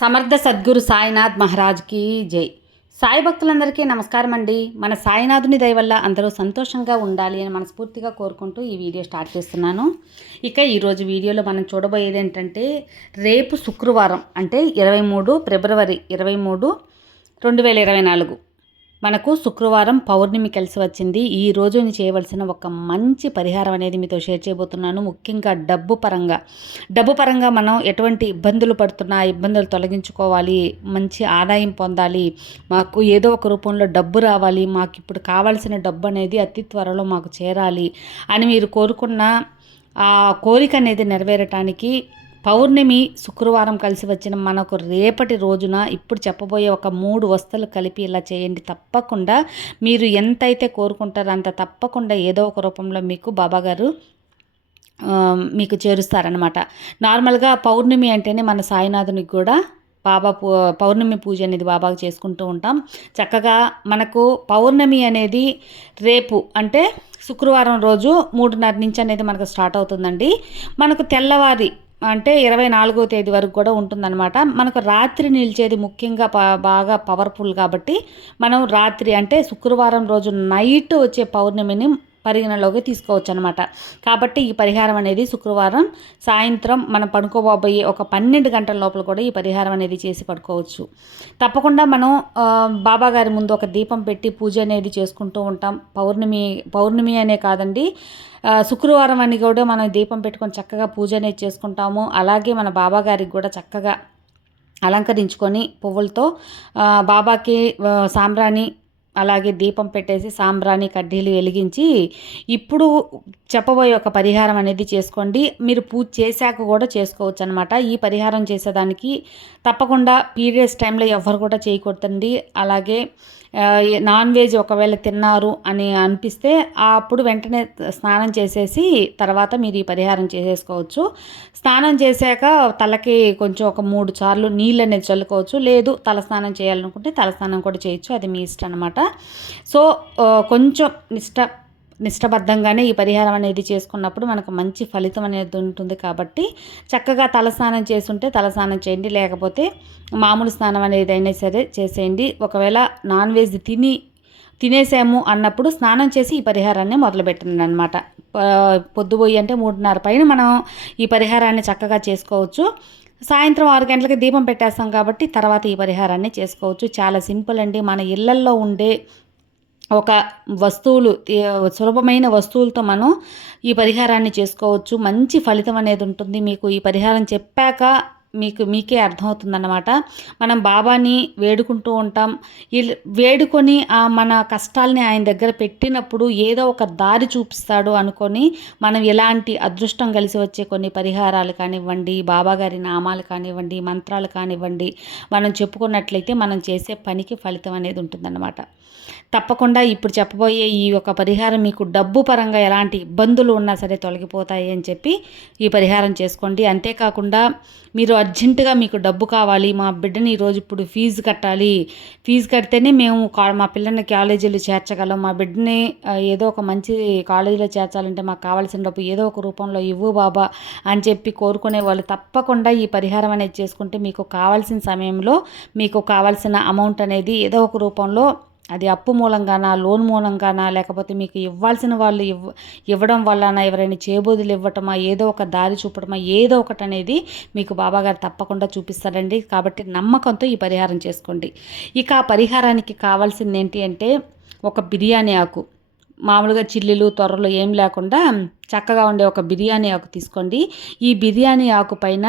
సమర్థ సద్గురు సాయినాథ్ మహారాజ్కి జై. సాయి భక్తులందరికీ నమస్కారం అండి. మన సాయినాథుని దయ వల్ల అందరూ సంతోషంగా ఉండాలి అని మనస్ఫూర్తిగా కోరుకుంటూ ఈ వీడియో స్టార్ట్ చేస్తున్నాను. ఇక ఈరోజు వీడియోలో మనం చూడబోయేది ఏంటంటే రేపు శుక్రవారం అంటే ఇరవై మూడు ఫిబ్రవరి ఇరవై మూడు రెండు వేల ఇరవై నాలుగు. మనకు శుక్రవారం పౌర్ణమి కలిసి వచ్చింది. ఈ రోజు చేయవలసిన ఒక మంచి పరిహారం అనేది మీతో షేర్ చేయబోతున్నాను. ముఖ్యంగా డబ్బు పరంగా. డబ్బు పరంగా మనం ఎటువంటి ఇబ్బందులు పడుతున్నా ఇబ్బందులు తొలగించుకోవాలి మంచి ఆదాయం పొందాలి మాకు ఏదో ఒక రూపంలో డబ్బు రావాలి మాకు ఇప్పుడు కావాల్సిన డబ్బు అనేది అతి త్వరలో మాకు చేరాలి అని మీరు కోరుకున్న ఆ కోరిక అనేది నెరవేరటానికి పౌర్ణమి శుక్రవారం కలిసి వచ్చిన మనకు రేపటి రోజున ఇప్పుడు చెప్పబోయే ఒక మూడు వస్తువులు కలిపి ఇలా చేయండి. తప్పకుండా మీరు ఎంతైతే కోరుకుంటారో అంత తప్పకుండా ఏదో ఒక రూపంలో మీకు బాబాగారు మీకు చేరుస్తారనమాట నార్మల్గా పౌర్ణమి అంటేనే మన సాయినాథునికి కూడా బాబా పూ పౌర్ణమి పూజ అనేది బాబాకు చేసుకుంటూ ఉంటాం. చక్కగా మనకు పౌర్ణమి అనేది రేపు అంటే శుక్రవారం రోజు మూడున్నర నుంచి అనేది మనకు స్టార్ట్ అవుతుందండి. మనకు తెల్లవారి అంటే ఇరవై నాలుగో తేదీ వరకు కూడా ఉంటుందన్నమాట. మనకు రాత్రి నిలిచేది ముఖ్యంగా బాగా పవర్ఫుల్ కాబట్టి మనం రాత్రి అంటే శుక్రవారం రోజు నైట్ వచ్చే పౌర్ణమిని పరిగణలోకి తీసుకోవచ్చు అనమాట కాబట్టి ఈ పరిహారం అనేది శుక్రవారం సాయంత్రం మనం పడుకోబోబోయే ఒక పన్నెండు గంటల లోపల కూడా ఈ పరిహారం అనేది చేసి పడుకోవచ్చు. తప్పకుండా మనం బాబా గారి ముందు ఒక దీపం పెట్టి పూజ అనేది చేసుకుంటూ ఉంటాం. పౌర్ణమి పౌర్ణమి అనే కాదండి శుక్రవారం అని కూడా మనం దీపం పెట్టుకొని చక్కగా పూజ అనేది చేసుకుంటాము. అలాగే మన బాబా గారికి కూడా చక్కగా అలంకరించుకొని పువ్వులతో బాబాకి సాంబ్రాణి అలాగే దీపం పెట్టేసి సాంబ్రాణి కడ్డీలు వెలిగించి ఇప్పుడు చెప్పబోయే ఒక పరిహారం అనేది చేసుకోండి. మీరు పూజ చేశాక కూడా చేసుకోవచ్చు అనమాట ఈ పరిహారం చేసేదానికి తప్పకుండా పీరియడ్స్ టైంలో ఎవరు కూడా చేయకూడదండి. అలాగే నాన్ వెజ్ ఒకవేళ తిన్నారు అని అనిపిస్తే అప్పుడు వెంటనే స్నానం చేసేసి తర్వాత మీరు ఈ పరిహారం చేసేసుకోవచ్చు. స్నానం చేశాక తలకి కొంచెం ఒక మూడు సార్లు నీళ్ళు అనేది చల్లుకోవచ్చు. లేదు తల స్నానం చేయాలనుకుంటే తల స్నానం కూడా చేయొచ్చు. అది మీ ఇష్టం అనమాట సో కొంచెం నిష్ట నిష్టబద్ధంగానే ఈ పరిహారం అనేది చేసుకున్నప్పుడు మనకు మంచి ఫలితం అనేది ఉంటుంది కాబట్టి చక్కగా తలస్నానం చేసుంటే తలస్నానం చేయండి. లేకపోతే మామూలు స్నానం అనేది అయినా సరే చేసేయండి. ఒకవేళ నాన్ వెజ్ తిని తినేసాము అన్నప్పుడు స్నానం చేసి ఈ పరిహారాన్ని మొదలుపెట్టింది అనమాట పొద్దుపోయి అంటే మూడున్నర పైన మనం ఈ పరిహారాన్ని చక్కగా చేసుకోవచ్చు. సాయంత్రం ఆరు గంటలకి దీపం పెట్టేస్తాం కాబట్టి తర్వాత ఈ పరిహారాన్ని చేసుకోవచ్చు. చాలా సింపుల్ అండి. మన ఇళ్ళల్లో ఉండే ఒక వస్తువులు సులభమైన వస్తువులతో మనం ఈ పరిహారాన్ని చేసుకోవచ్చు. మంచి ఫలితం అనేది ఉంటుంది. మీకు ఈ పరిహారం చెప్పాక మీకు మీకే అర్థమవుతుందన్నమాట. మనం బాబాని వేడుకుంటూ ఉంటాం. వేడుకొని మన కష్టాల్ని ఆయన దగ్గర పెట్టినప్పుడు ఏదో ఒక దారి చూపిస్తాడు అనుకొని మనం ఎలాంటి అదృష్టం కలిసి వచ్చే కొన్ని పరిహారాలు కానివ్వండి బాబాగారి నామాలు కానివ్వండి మంత్రాలు కానివ్వండి మనం చెప్పుకున్నట్లయితే మనం చేసే పనికి ఫలితం అనేది ఉంటుందన్నమాట. తప్పకుండా ఇప్పుడు చెప్పబోయే ఈ యొక్క పరిహారం మీకు డబ్బు పరంగా ఎలాంటి ఇబ్బందులు ఉన్నా సరే తొలగిపోతాయి అని చెప్పి ఈ పరిహారం చేసుకోండి. అంతేకాకుండా మీరు అర్జెంటుగా మీకు డబ్బు కావాలి. మా బిడ్డని ఈరోజు ఇప్పుడు ఫీజు కట్టాలి. ఫీజు కడితేనే మేము మా పిల్లల్ని కాలేజీలో చేర్చగలం. మా బిడ్డని ఏదో ఒక మంచి కాలేజీలో చేర్చాలంటే మాకు కావాల్సిన డబ్బు ఏదో ఒక రూపంలో ఇవ్వు బాబా అని చెప్పి కోరుకునే వాళ్ళు తప్పకుండా ఈ పరిహారం అనేది చేసుకుంటే మీకు కావాల్సిన సమయంలో మీకు కావాల్సిన అమౌంట్ అనేది ఏదో ఒక రూపంలో అది అప్పు మూలంగానా లోన్ మూలంగానా లేకపోతే మీకు ఇవ్వాల్సిన వాళ్ళు ఇవ్వ ఇవ్వడం వల్లనా ఎవరైనా చేబోదులు ఇవ్వటమా ఏదో ఒక దారి చూపడమా ఏదో ఒకటి అనేది మీకు బాబాగారు తప్పకుండా చూపిస్తారండి. కాబట్టి నమ్మకంతో ఈ పరిహారం చేసుకోండి. ఇక ఆ పరిహారానికి కావాల్సింది ఏంటి అంటే ఒక బిర్యానీ ఆకు. మామూలుగా చిల్లీలు త్వరలు ఏం లేకుండా చక్కగా ఉండే ఒక బిర్యానీ ఆకు తీసుకోండి. ఈ బిర్యానీ ఆకు పైన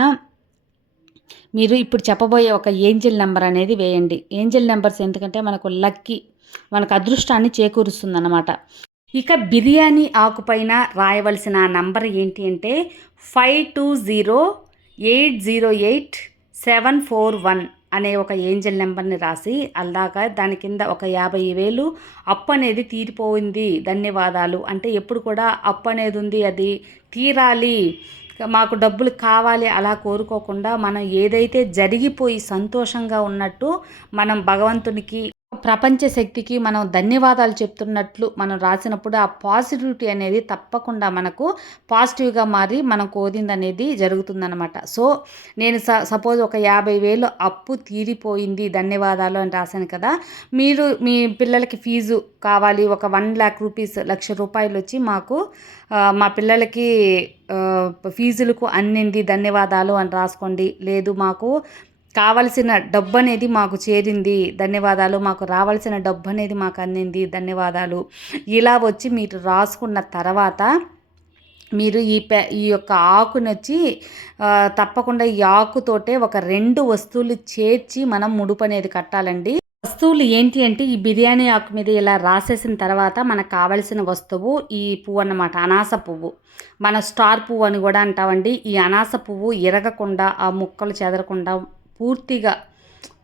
మీరు ఇప్పుడు చెప్పబోయే ఒక ఏంజిల్ నెంబర్ అనేది వేయండి. ఏంజిల్ నెంబర్స్ ఎందుకంటే మనకు లక్కీ మనకు అదృష్టాన్ని చేకూరుస్తుంది అన్నమాట ఇక బిర్యానీ ఆకుపైన రాయవలసిన నంబర్ ఏంటి అంటే five two zero eight zero eight seven four one అనే ఒక ఏంజల్ నెంబర్ని రాసి అలాగా దాని కింద ఒక యాభై వేలు అప్పు అనేది తీరిపోయింది. ధన్యవాదాలు. అంటే ఎప్పుడు కూడా అప్పు అనేది ఉంది. అది తీరాలి. మాకు డబ్బులు కావాలి అలా కోరుకోకుండా మనం ఏదైతే జరిగిపోయి సంతోషంగా ఉన్నట్టు మనం భగవంతునికి ప్రపంచ శక్తికి మనం ధన్యవాదాలు చెప్తున్నట్లు మనం రాసినప్పుడు ఆ పాజిటివిటీ అనేది తప్పకుండా మనకు పాజిటివ్గా మారి మనం కోరింది అనేది జరుగుతుందనమాట సో నేను స సపోజ్ ఒక యాభై వేలు అప్పు తీరిపోయింది ధన్యవాదాలు అని రాశాను కదా మీరు మీ పిల్లలకి ఫీజు కావాలి ఒక వన్ ల్యాక్ రూపీస్ లక్ష రూపాయలు వచ్చి మాకు మా పిల్లలకి ఫీజులకు అందింది ధన్యవాదాలు అని రాసుకోండి. లేదు మాకు కావలసిన డబ్బు అనేది మాకు చేరింది ధన్యవాదాలు. మాకు రావాల్సిన డబ్బు అనేది మాకు అందింది ధన్యవాదాలు. ఇలా వచ్చి మీరు రాసుకున్న తర్వాత మీరు ఈ పె ఈ యొక్క ఆకుని వచ్చి తప్పకుండా ఈ ఆకుతోటే ఒక రెండు వస్తువులు చేర్చి మనం ముడుపు అనేది కట్టాలండి. వస్తువులు ఏంటి అంటే ఈ బిర్యానీ ఆకు మీద ఇలా రాసేసిన తర్వాత మనకు కావలసిన వస్తువు ఈ పువ్వు అన్నమాట అనాస పువ్వు. మన స్టార్ పువ్వు అని కూడా అంటామండి. ఈ అనాస పువ్వు ఇరగకుండా ఆ ముక్కలు చెదరకుండా పూర్తిగా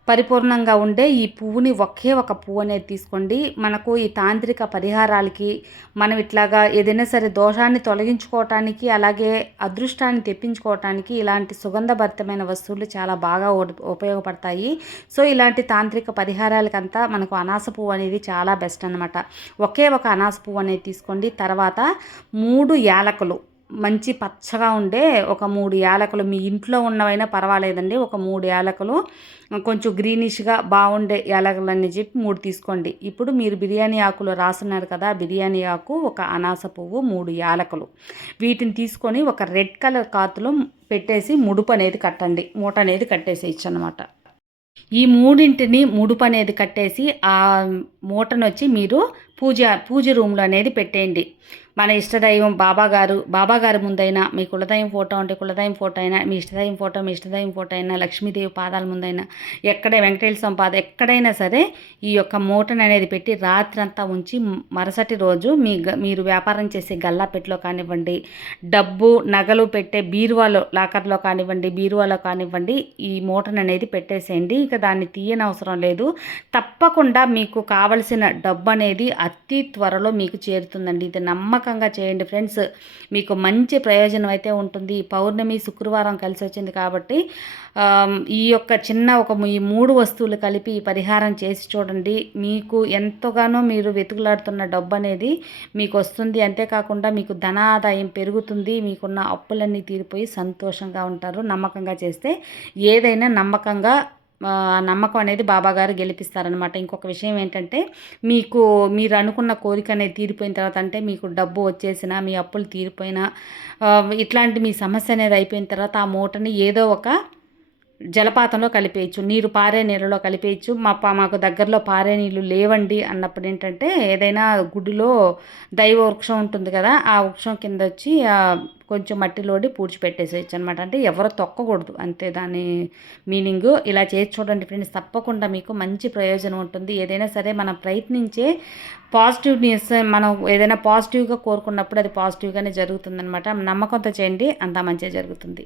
పరిపూర్ణంగా ఉండే ఈ పువ్వుని ఒకే ఒక పువ్వు అనేది తీసుకోండి. మనకు ఈ తాంత్రిక పరిహారాలకి మనం ఇట్లాగా ఏదైనా సరే దోషాన్ని తొలగించుకోవటానికి అలాగే అదృష్టాన్ని తెప్పించుకోవటానికి ఇలాంటి సుగంధభరితమైన వస్తువులు చాలా బాగా ఉపయోగపడతాయి. సో ఇలాంటి తాంత్రిక పరిహారాలకంతా మనకు అనాస పువ్వు అనేది చాలా బెస్ట్ అనమాట ఒకే ఒక అనాస పువ్వు అనేది తీసుకోండి. తర్వాత మూడు యాలకులు. మంచి పచ్చగా ఉండే ఒక మూడు యాలకులు. మీ ఇంట్లో ఉన్నవైనా పర్వాలేదండి. ఒక మూడు యాలకులు కొంచెం గ్రీనిష్గా బాగుండే యాలకులన్నీ చెప్పి మూడు తీసుకోండి. ఇప్పుడు మీరు బిర్యానీ ఆకులు రాసున్నారు కదా బిర్యానీ ఆకు ఒక అనాస పువ్వు మూడు యాలకులు. వీటిని తీసుకొని ఒక రెడ్ కలర్ కాతులో పెట్టేసి ముడుపు అనేది కట్టండి. మూట అనేది కట్టేసేయచ్చు అనమాట ఈ మూడింటిని ముడుపు అనేది కట్టేసి ఆ మూటను వచ్చి మీరు పూజ పూజ రూమ్లో అనేది పెట్టేయండి. మన ఇష్టదైవం బాబాగారు బాబాగారి ముందైనా మీ కులదైవం ఫోటో అంటే కులదైవం ఫోటో అయినా మీ ఇష్టదైవం ఫోటో మీ ఇష్టదైవం ఫోటో అయినా లక్ష్మీదేవి పాదాల ముందైనా ఎక్కడ వెంకటేశ్వర స్వామి పాద ఎక్కడైనా సరే ఈ యొక్క మూటను అనేది పెట్టి రాత్రంతా ఉంచి మరుసటి రోజు మీ మీరు వ్యాపారం చేసే గల్లాపెట్లో కానివ్వండి డబ్బు నగలు పెట్టే బీరువాలో లాకర్లో కానివ్వండి బీరువాలో కానివ్వండి ఈ మూటను అనేది పెట్టేసేయండి. ఇక దాన్ని తీయని అవసరం లేదు. తప్పకుండా మీకు కావలసిన డబ్బు అనేది అతి త్వరలో మీకు చేరుతుందండి. ఇది నమ్మకంగా చేయండి ఫ్రెండ్స్. మీకు మంచి ప్రయోజనం అయితే ఉంటుంది. పౌర్ణమి శుక్రవారం కలిసి వచ్చింది కాబట్టి ఈ యొక్క చిన్న ఒక ఈ మూడు వస్తువులు కలిపి ఈ పరిహారం చేసి చూడండి. మీకు ఎంతగానో మీరు వెతుకులాడుతున్న డబ్బు అనేది మీకు వస్తుంది. అంతేకాకుండా మీకు ధన ఆదాయం పెరుగుతుంది. మీకున్న అప్పులన్నీ తీరిపోయి సంతోషంగా ఉంటారు. నమ్మకంగా చేస్తే ఏదైనా నమ్మకంగా నమ్మకం అనేది బాబాగారు గెలిపిస్తారనమాట ఇంకొక విషయం ఏంటంటే మీకు మీరు అనుకున్న కోరిక అనేది తీరిపోయిన తర్వాత అంటే మీకు డబ్బు వచ్చేసినా మీ అప్పులు తీరిపోయినా ఇట్లాంటి మీ సమస్య అనేది అయిపోయిన తర్వాత ఆ మూటని ఏదో ఒక జలపాతంలో కలిపేయచ్చు నీరు పారే నీళ్ళలో కలిపేయచ్చు. మా మాకు దగ్గరలో పారే నీళ్ళు లేవండి అన్నప్పుడు ఏంటంటే ఏదైనా గుడిలో దైవ వృక్షం ఉంటుంది కదా ఆ వృక్షం కింద వచ్చి కొంచెం మట్టిలోడి పూడ్చిపెట్టేసేయచ్చు అనమాట అంటే ఎవరు తొక్కకూడదు అంతే దాని మీనింగ్. ఇలా చేసి చూడండి ఫ్రెండ్స్ తప్పకుండా మీకు మంచి ప్రయోజనం ఉంటుంది. ఏదైనా సరే మనం ప్రయత్నించే పాజిటివ్నెస్ మనం ఏదైనా పాజిటివ్గా కోరుకున్నప్పుడు అది పాజిటివ్గానే జరుగుతుందనమాట నమ్మకంతో చేయండి అంతా మంచిగా జరుగుతుంది.